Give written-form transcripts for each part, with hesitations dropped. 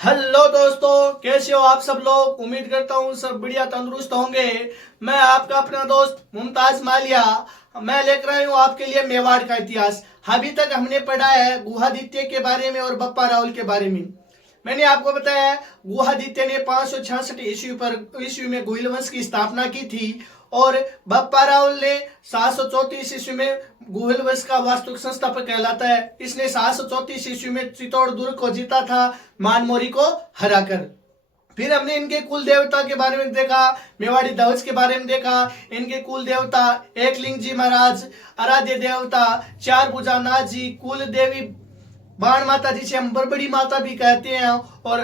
Hello दोस्तों, कैसे हो आप सब लोग। उम्मीद करता हूँ सब बढ़िया तंदुरुस्त होंगे। मैं आपका अपना दोस्त मुमताज मालिया। मैं लेकर आया हूँ आपके लिए मेवाड़ का इतिहास। अभी तक हमने पढ़ा है गुहादित्य के बारे में और बप्पा राहुल के बारे में। मैंने आपको बताया गुहादित्य ने 566 ईस्वी में गोहिल वंश की स्थापना की थी और बप्पा राहुल ने 734 ईस्वी में गोहिल वंश का वास्तु संस्थापक कहलाता है। इसने 734 ईस्वी में चित्तौड़ दुर्ग को जीता था मानमोरी को हराकर। फिर हमने इनके कुल देवता के बारे में देखा, मेवाड़ी ध्वज के बारे में देखा। इनके कुल देवता एकलिंग जी महाराज, आराध्य देवता चार भुजा नाथ जी, कुल देवी बाण माता जिसे हम बड़ी माता भी कहते हैं और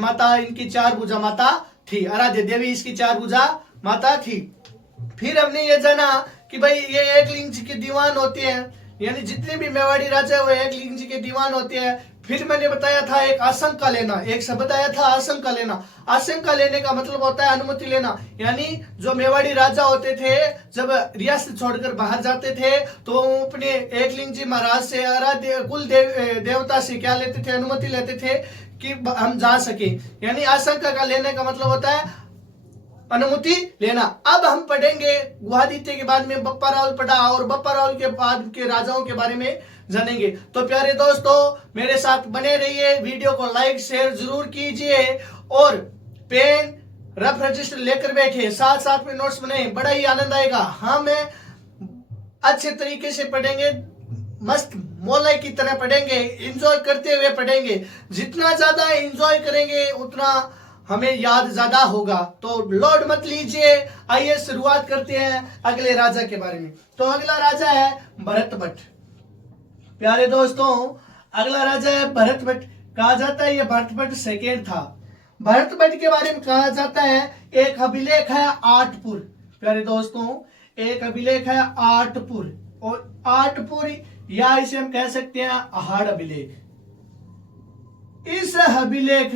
माता इनकी चार भुजा माता थी। आराध्य देवी इसकी चार भुजा माता थी। फिर हमने ये जाना कि भाई ये एकलिंग जी के दीवान होते हैं, यानी जितने भी मेवाड़ी राजा है वो एकलिंग जी के दीवान होते हैं। फिर मैंने बताया था एक आशंका लेना, एक शब्द आया था आशंका लेना। आशंका लेने का मतलब होता है अनुमति लेना, यानी जो मेवाड़ी राजा होते थे जब रियासत छोड़कर बाहर जाते थे तो अपने एकलिंग जी महाराज से आराध्य कुल देवता से क्या लेते थे, अनुमति लेते थे कि हम जा सके। यानी आशंका का लेने का मतलब होता है अनुमति लेना। अब हम पढ़ेंगे गुहादित्य के बाद में बप्पा राहुल पढ़ा और बप्पा राहुल के बाद के राजाओं के बारे में जानेंगे। तो प्यारे दोस्तों मेरे साथ बने रहिए, वीडियो को लाइक शेयर जरूर कीजिए और पेन रफ रजिस्टर लेकर बैठे, साथ साथ में नोट्स बनाए, बड़ा ही आनंद आएगा। हम अच्छे तरीके से पढ़ेंगे, मस्त मौलाई की तरह पढ़ेंगे, एंजॉय करते हुए पढ़ेंगे। जितना ज्यादा एंजॉय करेंगे उतना हमें याद ज्यादा होगा। तो लोड मत लीजिए, आइए शुरुआत करते हैं अगले राजा के बारे में। तो अगला राजा है भरत भट्ट। प्यारे दोस्तों अगला राजा है भरत भट्ट। कहा जाता है ये भरत भट्ट सेकेंड था। भरत भट्ट के बारे में कहा जाता है एक अभिलेख है आठपुर। प्यारे दोस्तों एक अभिलेख है आठपुर और आठपुर या इसे हम कह सकते हैं अहाड़ अभिलेख। इस अभिलेख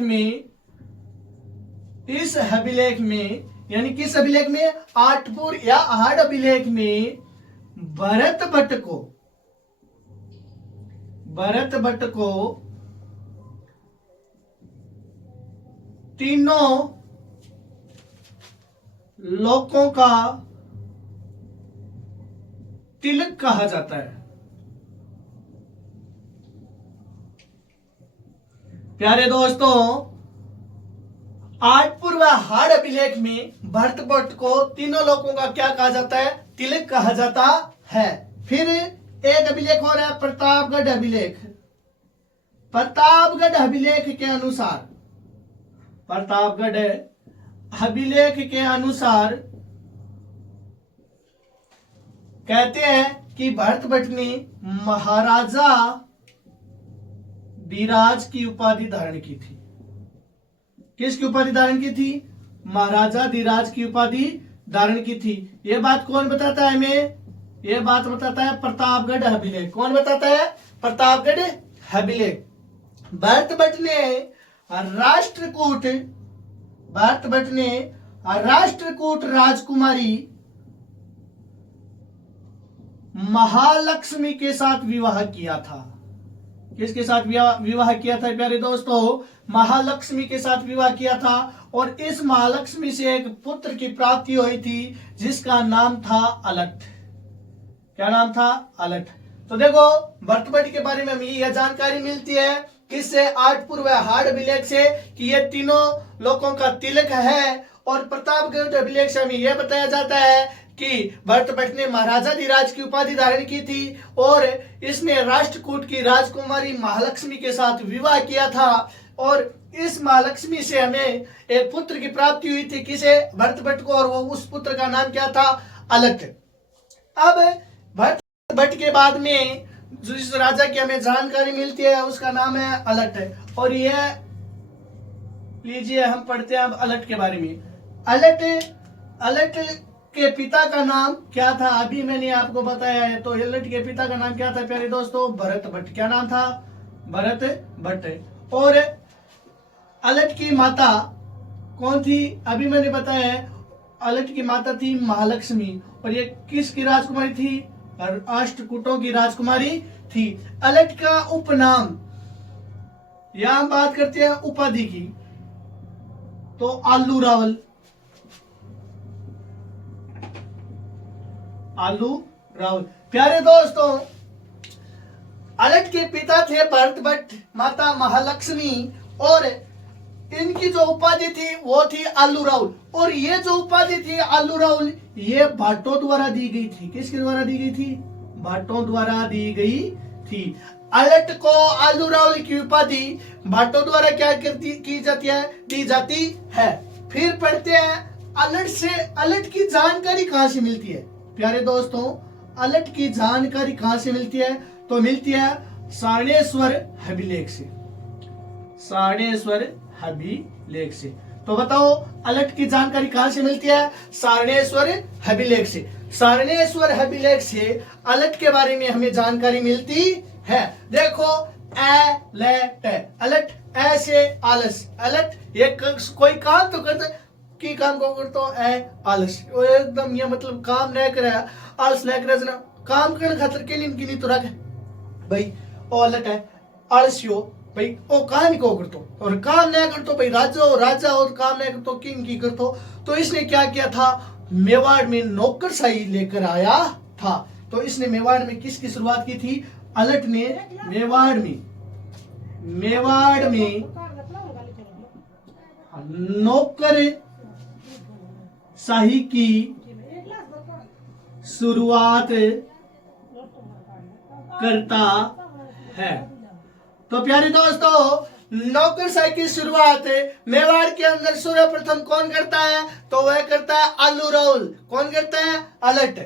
में यानी किस अभिलेख में, आठपुर या अहाड़ अभिलेख में भरत भट्ट को तीनों लोकों का तिलक कहा जाता है। प्यारे दोस्तों आठपुर व हाड़ अभिलेख में भरत भट्ट को तीनों लोगों का क्या कहा जाता है, तिलक कहा जाता है। फिर एक अभिलेख हो रहा है प्रतापगढ़ अभिलेख। प्रतापगढ़ अभिलेख के अनुसार कहते हैं कि भरत भट्ट ने महाराजा धीराज की उपाधि धारण की थी। किसकी उपाधि धारण की थी, महाराजा धीराज की उपाधि धारण की थी। यह बात कौन बताता है हमें, यह बात बताता है प्रतापगढ़ अभिलेख। कौन बताता है, प्रतापगढ़ अभिलेख। भरत भट्ट ने राष्ट्रकूट राजकुमारी महालक्ष्मी के साथ विवाह किया था। किसके साथ विवाह किया था प्यारे दोस्तों, महालक्ष्मी के साथ विवाह किया था और इस महालक्ष्मी से एक पुत्र की प्राप्ति हुई थी जिसका नाम था अलट। क्या नाम था, अलट। तो देखो भरत भट्ट के बारे में हमें यह जानकारी मिलती है किससे, आठपुर व हाड़ अभिलेख से, कि ये तीनों लोगों का तिलक है। और प्रतापगढ़ अभिलेख से हमें यह बताया जाता है कि भरत भट्ट ने महाराजा धीराज की उपाधि धारण की थी और इसने राष्ट्रकूट की राजकुमारी महालक्ष्मी के साथ विवाह किया था और इस महालक्ष्मी से हमें एक पुत्र की प्राप्ति हुई थी। किसे, भरत भट्ट को, और वो उस पुत्र का नाम क्या था, अलट। अब भरत भट्ट के बाद में जिस राजा की हमें जानकारी मिलती है उसका नाम है अलट। और यह लीजिए हम पढ़ते हैं अब अलट के बारे में। अलट के पिता का नाम क्या था, अभी मैंने आपको बताया है। तो अलट के पिता का नाम क्या था प्यारे दोस्तों, भरत भट्ट। क्या नाम था, भरत भट्ट। और अलट की माता कौन थी, अभी मैंने बताया है। अलट की माता थी महालक्ष्मी और ये किसकी राजकुमारी थी, अष्टकूटों की राजकुमारी थी। अलट का उपनाम यहां हम बात करते हैं उपाधि की, तो आलू रावल, आलू रावल। प्यारे दोस्तों, अलट के पिता थे भरत भट्ट, माता महालक्ष्मी, और इनकी जो उपाधि थी वो थी आलू रावल। और ये जो उपाधि थी आलू रावल, ये भाटों द्वारा दी गई थी। किसके द्वारा दी गई थी? भाटों द्वारा दी गई थी। अलट को आलू रावल की उपाधि भाटों द्वारा क्या की जाती है? दी जाती है। फिर पढ़ते हैं अलट से, अलट की जानकारी कहां से मिलती है? प्यारे दोस्तों, अलट की जानकारी कहां से मिलती है? तो मिलती है सारणेश्वर अभिलेख से, सारणेश्वर अभिलेख से। तो बताओ अलट की जानकारी कहां से मिलती है? सारणेश्वर अभिलेख से। सारणेश्वर अभिलेख से अलट के बारे में हमें जानकारी मिलती है। देखो अलट, अलट ऐसे आलस, अलट ये कोई काम तो करता की काम को करतो आलस, एकदम ये मतलब काम नहीं करे, आलस नहीं करे ना, काम करने खातर के नहीं तो रखे भाई ओ अलट है, आलसियो भाई ओ काम ही को करतो, और काम नहीं करतो भाई राजा और काम नहीं करतो किंग की करतो। तो इसने क्या किया था? मेवाड़ में नौकरशाही लेकर आया था। तो इसने मेवाड़ में किसकी शुरुआत की थी? अलट ने मेवाड़ में नौकर शाही की शुरुआत करता है। तो प्यारे दोस्तों, नौकरशाही की शुरुआत मेवाड़ के अंदर सर्वप्रथम कौन करता है? तो वह करता है आलू रावल। कौन करता है? अलट।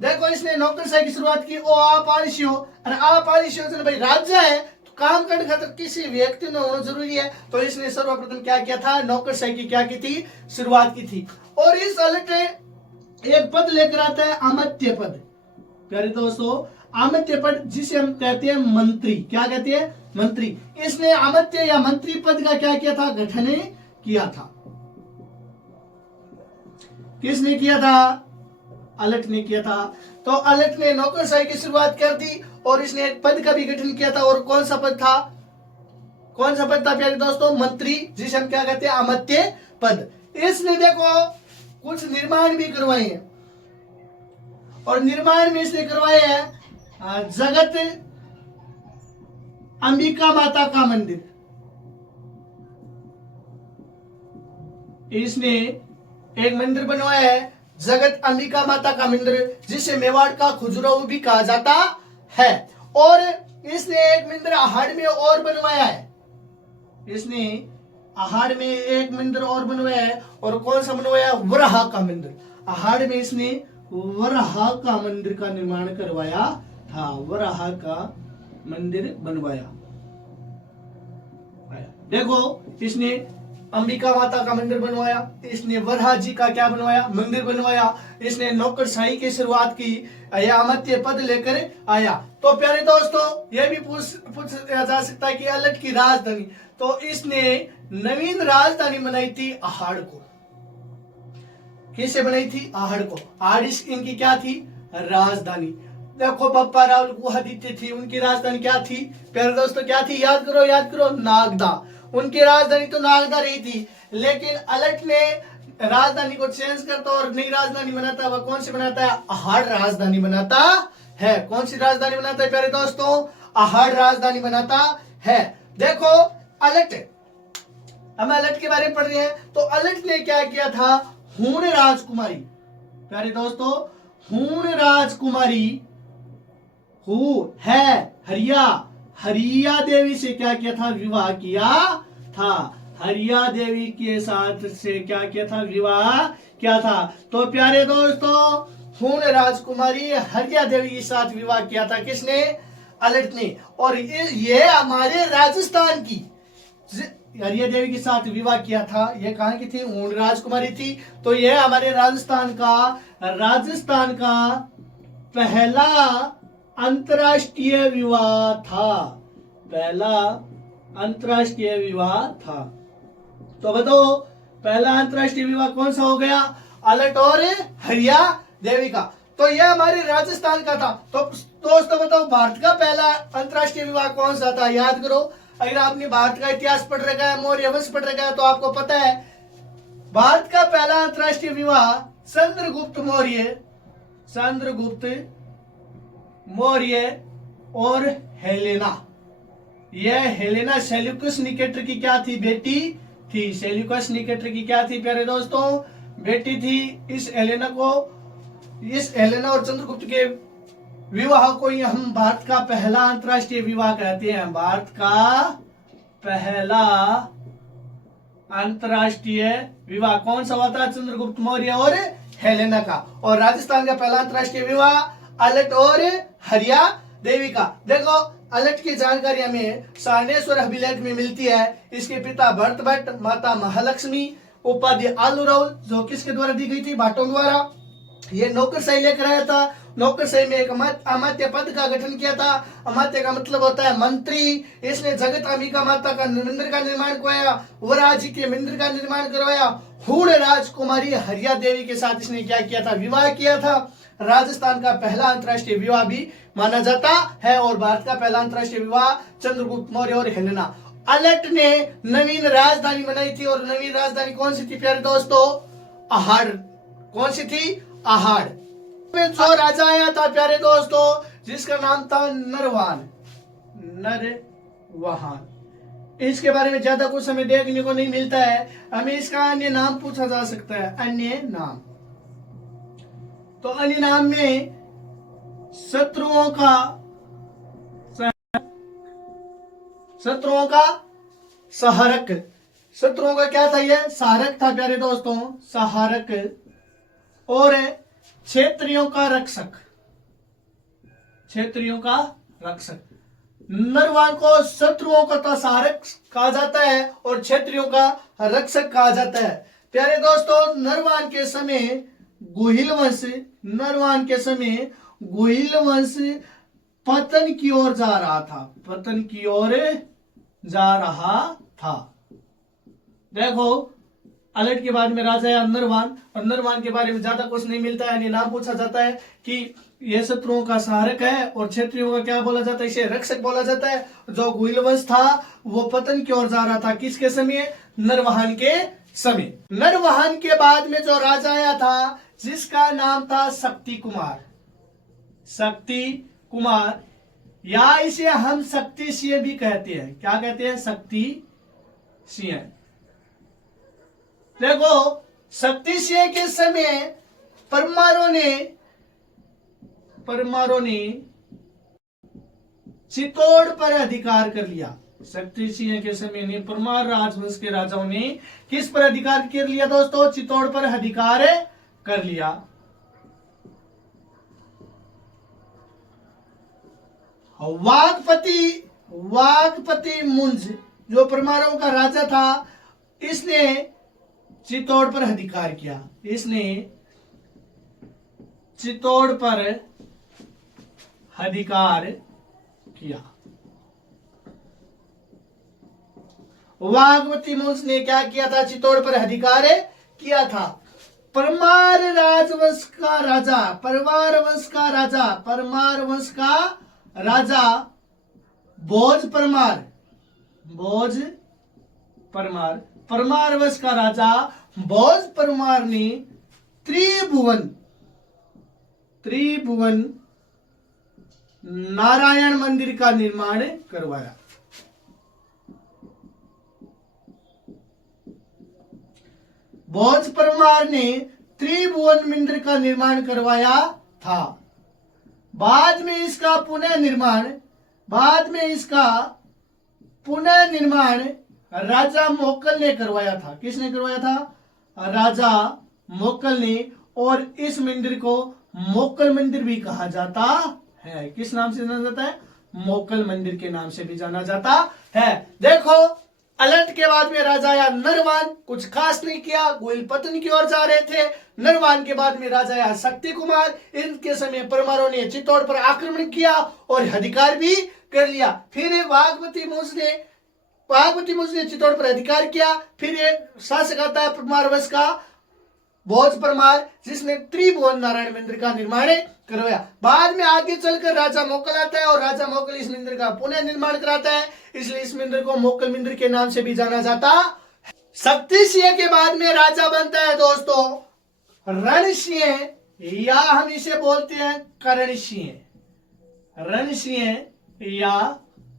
देखो इसने नौकरशाही की शुरुआत की। ओ आप आलसियो, और आप आलसियो से भाई राजा है तो काम करने खातिर किसी व्यक्ति में होना जरूरी है। तो इसने सर्वप्रथम क्या किया था? नौकरशाही की क्या की थी? शुरुआत की थी। और इस अलट एक पद लेकर आता है, अमात्य पद। प्यारे दोस्तों, अमात्य पद जिसे हम कहते हैं मंत्री। क्या कहते हैं? मंत्री। इसने अमात्य या मंत्री पद का क्या किया था? गठन किया था। किसने किया था? अलट ने किया था। तो अलट ने नौकरशाही की शुरुआत कर दी और इसने एक पद का भी गठन किया था। और कौन सा पद था? कौन सा पद था प्यारे दोस्तों? मंत्री, जिसे हम क्या कहते हैं? अमात्य पद। इसने देखो कुछ निर्माण भी करवाए हैं, और निर्माण में इसने करवाए हैं जगत अंबिका माता का मंदिर। इसने एक मंदिर बनवाया है, जगत अंबिका माता का मंदिर, जिसे मेवाड़ का खजुराहो भी कहा जाता है। और इसने एक मंदिर आहाड़ में और बनवाया है। इसने आहाड़ में एक मंदिर और बनवाया है। और कौन सा बनवाया? वराहा का मंदिर। आहाड़ में इसने वराहा का मंदिर का निर्माण करवाया था। वराहा का मंदिर बनवाया। देखो इसने अंबिका माता का मंदिर बनवाया, इसने वराहा जी का क्या बनवाया? मंदिर बनवाया। इसने नौकरशाही की शुरुआत की, यह अमात्य पद लेकर आया। तो प्यारे दोस्तों, यह भी पूछा जा सकता है कि अलट की राजधानी, तो इसने नवीन राजधानी बनाई थी आहाड़ को। किसे बनाई थी? आहाड़ को। आहाड़ इनकी क्या थी? राजधानी। देखो बप्पा रावल गुवाहाटी थी, उनकी राजधानी क्या थी प्यारे दोस्तों? क्या थी? याद करो, नागदा। उनकी राजधानी तो नागदा रही थी, लेकिन अलट ने राजधानी को चेंज करता और नई राजधानी बनाता। वह कौन सी बनाता है? आहाड़ राजधानी बनाता है। कौन सी राजधानी बनाता है प्यारे दोस्तों? आहाड़ राजधानी बनाता है। देखो अलट, हम अलट के बारे में पढ़ रहे हैं। तो अलट ने क्या किया था? हूण राजकुमारी, प्यारे दोस्तों, हूण राजकुमारी हरिया देवी से क्या किया था? विवाह किया था। हरिया देवी के साथ से क्या किया था? विवाह किया था। तो प्यारे दोस्तों, हूण राजकुमारी हरिया देवी के साथ विवाह किया था। किसने? अलट ने। और ये हमारे राजस्थान की हरिया देवी के साथ विवाह किया था। ये कहां की थी? हूण राजकुमारी थी। तो ये हमारे राजस्थान का पहला अंतरराष्ट्रीय विवाह था। पहला अंतरराष्ट्रीय विवाह था। तो बताओ पहला अंतरराष्ट्रीय विवाह कौन सा हो गया? अलट और हरिया देवी का। तो यह हमारे राजस्थान का था। तो दोस्तों बताओ भारत का पहला अंतरराष्ट्रीय विवाह कौन सा था? याद करो, अगर आपने भारत का इतिहास पढ़ रखा है, मौर्य वंश पढ़ रखा है, तो आपको पता है भारत का पहला अंतरराष्ट्रीय विवाह चंद्रगुप्त मौर्य और हेलेना, यह हेलेना सेल्यूकस निकेटर की क्या थी? बेटी थी। सेल्यूकस निकेटर की क्या थी प्यारे दोस्तों? बेटी थी। इस हेलेना और चंद्रगुप्त के विवाह को ही हम भारत का पहला अंतरराष्ट्रीय विवाह कहते हैं। भारत का पहला अंतरराष्ट्रीय विवाह कौन सा हुआ था? चंद्रगुप्त मौर्य और हेलेना का। और राजस्थान का पहला अंतरराष्ट्रीय विवाह अलट और हरिया देवी का। देखो अलट की जानकारी हमें सारनेश्वर अभिलेख में मिलती है। इसके पिता भरत भट्ट, माता महालक्ष्मी, उपाधि आलूराव, जो किसके द्वारा दी गई थी? भाटों द्वारा। ये नौकरशाही लेकर आया था। नौकरशाही में एक अमात्य पद का गठन किया था। अमात्य का मतलब होता है मंत्री। इसने जगत अंबिका माता का मंदिर का निर्माण करवाया, वराह जी के मंदिर का निर्माण करवाया। हुड़ राजकुमारी हरिया देवी के साथ इसने क्या किया था? विवाह किया था। राजस्थान का पहला अंतरराष्ट्रीय विवाह भी माना जाता है। और भारत का पहला अंतरराष्ट्रीय विवाह चंद्रगुप्त मौर्य और हेलेना। अलट ने नवीन राजधानी बनाई थी, और नवीन राजधानी कौन सी थी प्यारे दोस्तों? आहड़। कौन सी थी? आहड़। जो राजा आया था प्यारे दोस्तों, जिसका नाम था नरवान। इसके बारे में ज्यादा कुछ हमें देखने को नहीं मिलता है। हमें इसका अन्य नाम पूछा जा सकता है। अन्य नाम, तो अन्य नाम में शत्रुओं का सहारक। शत्रुओं का क्या था? यह सहारक था प्यारे दोस्तों, सहारक। और क्षेत्रियों का रक्षक। नरवान को शत्रुओं का सहारक कहा जाता है और क्षेत्रियों का रक्षक कहा जाता है। प्यारे दोस्तों, नरवान के समय गुहिल वंश पतन की ओर जा रहा था। देखो अलट के बाद में राजा है नरवान, और नरवान के बारे में ज्यादा कुछ नहीं मिलता है। नाम पूछा जाता है कि यह शत्रुओं का सहारक है, और क्षेत्रियों का क्या बोला जाता है? इसे रक्षक बोला जाता है। जो गुहिल वंश था वो पतन की ओर जा रहा था। किसके समय? नरवाहन के समय। नरवाहन के बाद में जो राजा आया था, जिसका नाम था शक्ति कुमार, या इसे हम शक्ति सिंह भी कहते हैं। क्या कहते हैं? शक्ति सिंह। देखो शक्ति सिंह के समय परमारों ने चित्तौड़ पर अधिकार कर लिया। शक्ति सिंह के समय ने परमार राजवंश के राजाओं ने किस पर अधिकार कर लिया दोस्तों? चित्तौड़ पर अधिकार कर लिया। वागपति मुंज जो परमारों का राजा था, इसने चित्तौड़ पर अधिकार किया। वागवती मुंज ने क्या किया था? चित्तौड़ पर अधिकार किया था। परमार वंश का राजा भोज परमार ने त्रिभुवन नारायण मंदिर का निर्माण करवाया। भोज परमार ने त्रिभुवन मंदिर का निर्माण करवाया था। बाद में इसका पुनः निर्माण राजा मोकल ने करवाया था। किसने करवाया था? राजा मोकल ने। और इस मंदिर को मोकल मंदिर भी कहा जाता है। किस नाम से जाना जाता है? मोकल मंदिर के नाम से भी जाना जाता है। देखो अलट के बाद में राजा आया नरवान, कुछ खास नहीं किया, गोइल पतन की ओर जा रहे थे। नरवान के बाद में राजा आया शक्ति कुमार। इनके समय परमारों ने चित्तौड़ पर आक्रमण किया और अधिकार भी कर लिया। फिर वागवती मुंज ने चित्तौड़ पर अधिकार किया। फिर शासक आता है परमार वंश का भोज परमार, जिसने त्रिभुवन नारायण मंदिर का निर्माण करवाया। बाद में आगे चलकर राजा मोकल आता है और राजा मोकल इस मंदिर का पुनः निर्माण कराता है। इसलिए इस मिंदर को मोक्कल मिंदर के नाम से भी जाना जाता। शक्ति सिंह के बाद में राजा बनता है दोस्तों रण सिंह, या हम इसे बोलते हैं कर्ण सिंह। रण सिंह या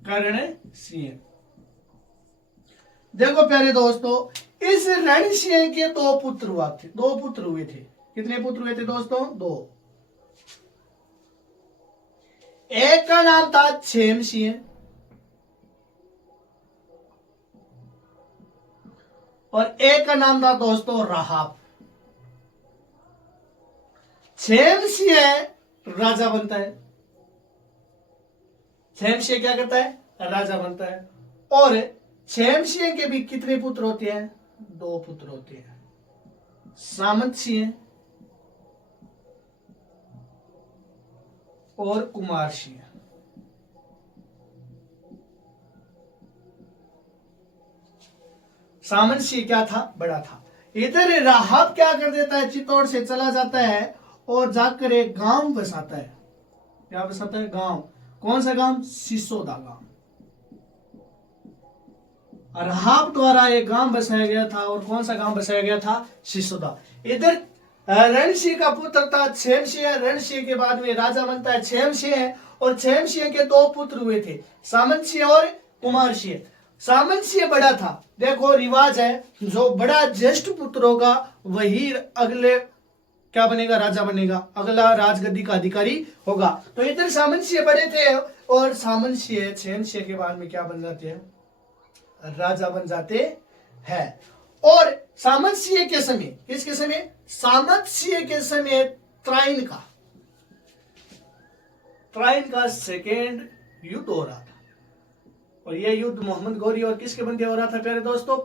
कर्ण सिंह। देखो प्यारे दोस्तों, इस रण सिंह के दो पुत्र हुए थे। कितने पुत्र हुए थे दोस्तों? दो। एक का नाम था छेम सिंह और एक का नाम था दोस्तों राहाब। छेम सिंह राजा बनता है। छेम सिंह क्या करता है? राजा बनता है। और छेम सिंह के भी कितने पुत्र होते हैं? दो पुत्र होते हैं, सामंत सिंह और कुमार सिंह। सामंत सिंह क्या था? बड़ा था। इधर राहब क्या कर देता है? चित्तौड़ से चला जाता है और जाकर एक गांव बसाता है। क्या बसाता है? गांव। कौन सा गांव? सिसोदा गांव। राहब द्वारा एक गांव बसाया गया था। और कौन सा गांव बसाया गया था? सिसोदा। इधर रण सिंह का पुत्र था छेम सिंह। रण सिंह के बाद में राजा बनता है छेम सिंह और छेम सिंह के दो पुत्र हुए थे, सामंत सिंह और कुमार सिंह। सामंत सिंह बड़ा था। देखो रिवाज है, जो बड़ा ज्येष्ठ पुत्र होगा वही अगले क्या बनेगा? राजा बनेगा, अगला राजगद्दी का अधिकारी होगा। तो इधर सामंत सिंह बड़े थे और सामंत सिंह छेम सिंह के बाद में क्या बन जाते हैं? राजा बन जाते हैं। और सामंत सिंह के समय, किसके समय? सामंत सिंह के समय त्राइन का सेकेंड युद्ध हो रहा था। और यह युद्ध मोहम्मद गौरी और किसके मध्य हो रहा था प्यारे दोस्तों?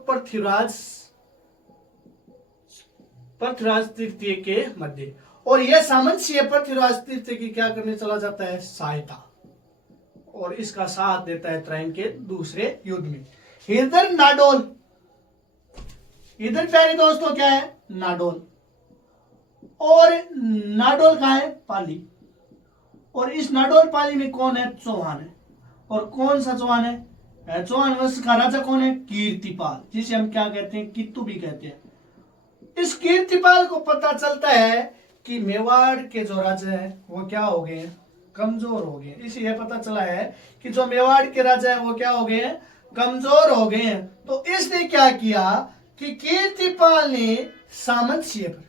पृथ्वीराज तृतीय के मध्य। और यह सामंत सिंह पृथ्वीराज तृतीय की क्या करने चला जाता है? सहायता। और इसका साथ देता है त्राइन के दूसरे युद्ध में। इधर नाडोल, इधर प्यारे दोस्तों क्या है? नाडोल। और नाडोल कहां है? पाली। और इस नाडोल पाली में कौन है? चौहान है। और कौन सा चौहान है? चौहान वंश का राजा कौन है? कीर्तिपाल, जिसे हम क्या कहते हैं? कित्तू भी कहते हैं। इस कीर्तिपाल को पता चलता है कि मेवाड़ के जो राजा है वो क्या हो गए हैं? कमजोर हो गए। इसलिए पता चला है कि जो मेवाड़ के राजा है वो क्या हो गए हैं? कमजोर हो गए हैं। तो इसने क्या किया कि कीर्तिपाल ने सामंत सिंह पर,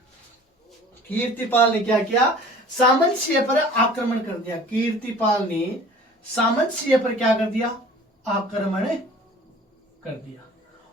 कीर्तिपाल ने क्या किया? सामंत सिंह पर आक्रमण कर दिया। कीर्तिपाल ने सामंत सिंह पर क्या कर दिया? आक्रमण कर दिया।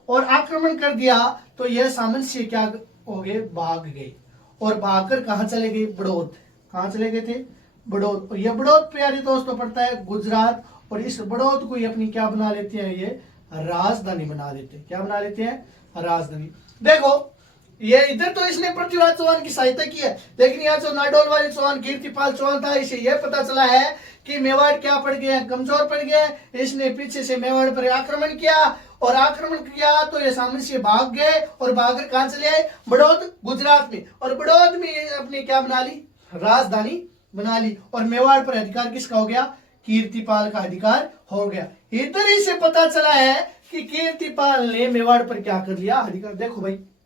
और आक्रमण कर दिया तो यह सामंत सिंह क्या हो गए? भाग गए। और भागकर कहां चले गए? बड़ौद। कहां चले गए थे? बड़ौद। और यह बड़ौद प्यारे दोस्तों पड़ता है गुजरात। और इस बड़ौद को ये अपनी क्या बना लेते हैं? ये राजधानी बना लेते हैं। क्या बना लेते हैं? राजधानी। देखो ये इधर तो इसने पृथ्वीराज चौहान की सहायता की है, लेकिन यहाँ जो नाडोल वाले चौहान कीर्तिपाल चौहान था, इसे यह पता चला है कि मेवाड़ क्या पड़ गया? कमजोर पड़ गया। इसने पीछे से मेवाड़ पर आक्रमण किया। और आक्रमण किया तो ये सामने से भाग गए। और भागकर कहां चले आए? बड़ौद, गुजरात में। और बड़ौद में अपनी क्या बना ली? राजधानी बना ली। और मेवाड़ पर अधिकार किसका हो गया? कीर्तिपाल का अधिकार हो गया। इधर ही से पता चला है कि कीर्तिपाल ने मेवाड़ पर क्या कर लिया? अधिकार। देखो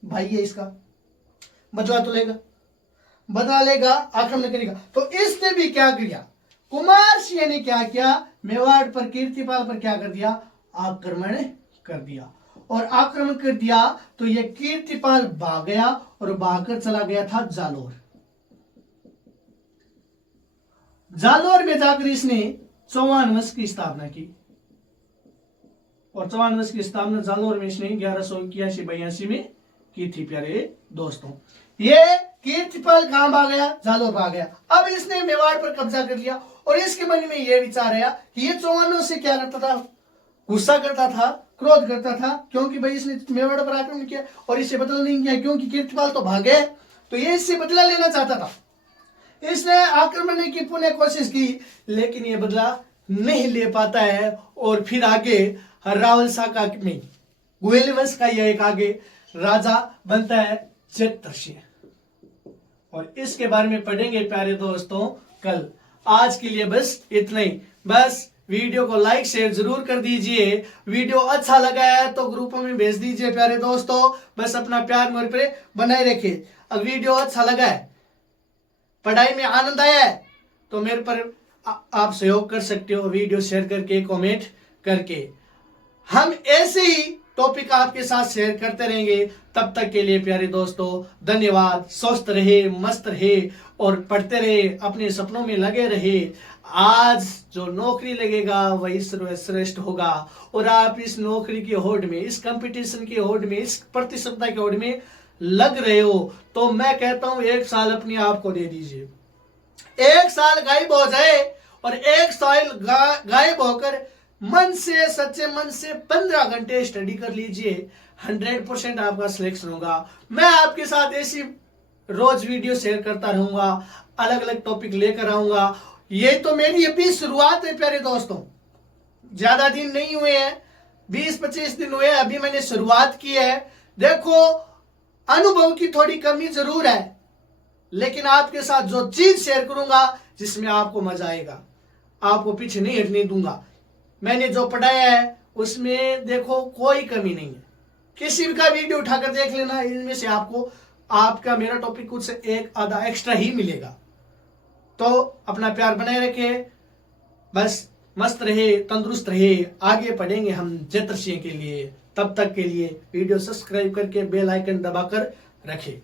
भाई है इसका, बदला तो लेगा, बदला लेगा, आक्रमण करेगा। तो इसने भी क्या किया? कुमार सिंह ने क्या किया? मेवाड़ पर कीर्तिपाल पर क्या कर दिया? आक्रमण कर दिया। और आक्रमण कर दिया तो यह कीर्तिपाल भाग गया और भागकर चला गया था जालोर। जालोर में जाकर इसने चौहान वंश की स्थापना की। और चौहान वंश की स्थापना जालोर में इसने 1181-82 में की थी प्यारे दोस्तों। ये कीर्तिपाल कहां भाग गया? जालोर भाग गया। अब इसने मेवाड़ पर कब्जा कर लिया। और इसके मन में यह विचार आया कि ये चौहानों से क्या करता था? गुस्सा करता था, क्रोध करता था, क्योंकि भाई इसने मेवाड़ पर आक्रमण किया और इससे बदला नहीं किया, क्योंकि कीर्तिपाल तो भागे। तो ये इससे बदला लेना चाहता था। इसने आक्रमण की पुनः कोशिश की, लेकिन ये बदला नहीं ले पाता है। और फिर आगे रावल शाखा में गुहेली वंश का यह एक आगे राजा बनता है चेत्र सिंह। और इसके बारे में पढ़ेंगे प्यारे दोस्तों कल। आज के लिए बस इतना ही। बस वीडियो को लाइक शेयर जरूर कर दीजिए। वीडियो अच्छा लगा है तो ग्रुपों में भेज दीजिए प्यारे दोस्तों। बस अपना प्यार मेरे पे बनाए रखिए। अब वीडियो अच्छा लगा है, पढ़ाई में आनंद आया है तो मेरे पर आप सहयोग कर सकते हो, वीडियो शेयर करके, कमेंट करके। हम ऐसे ही टॉपिक आपके साथ शेयर करते रहेंगे। तब तक के लिए प्यारे दोस्तों धन्यवाद। स्वस्थ रहे, मस्त रहे और पढ़ते रहे, अपने सपनों में लगे रहे। आज जो नौकरी लगेगा वही सर्वश्रेष्ठ होगा। और आप इस नौकरी की होड़ में, इस कंपटीशन की होड़ में, इस प्रतिस्पर्धा की होड़ में लग रहे हो तो मैं कहता हूं 1 साल अपने आप को दे दीजिए। 1 साल गायब हो जाए और 1 साल गायब होकर मन से, सच्चे मन से 15 घंटे स्टडी कर लीजिए। 100% आपका सिलेक्शन होगा। मैं आपके साथ ऐसी रोज वीडियो शेयर करता रहूंगा, अलग अलग टॉपिक लेकर आऊंगा। ये तो मेरी अभी शुरुआत है प्यारे दोस्तों, ज्यादा दिन नहीं हुए हैं, 20-25 दिन हुए, अभी मैंने शुरुआत की है। देखो अनुभव की थोड़ी कमी जरूर है, लेकिन आपके साथ जो चीज शेयर करूंगा जिसमें आपको मजा आएगा, आपको पीछे नहीं हटने दूंगा। मैंने जो पढ़ाया है उसमें देखो कोई कमी नहीं है। किसी भी का वीडियो उठाकर देख लेना, इनमें से आपको आपका मेरा टॉपिक कुछ एक आधा एक्स्ट्रा ही मिलेगा। तो अपना प्यार बनाए रखे, बस मस्त रहे, तंदुरुस्त रहे। आगे पढ़ेंगे हम जत्र सिंह के लिए। तब तक के लिए वीडियो सब्सक्राइब करके बेल आइकन दबाकर रखें।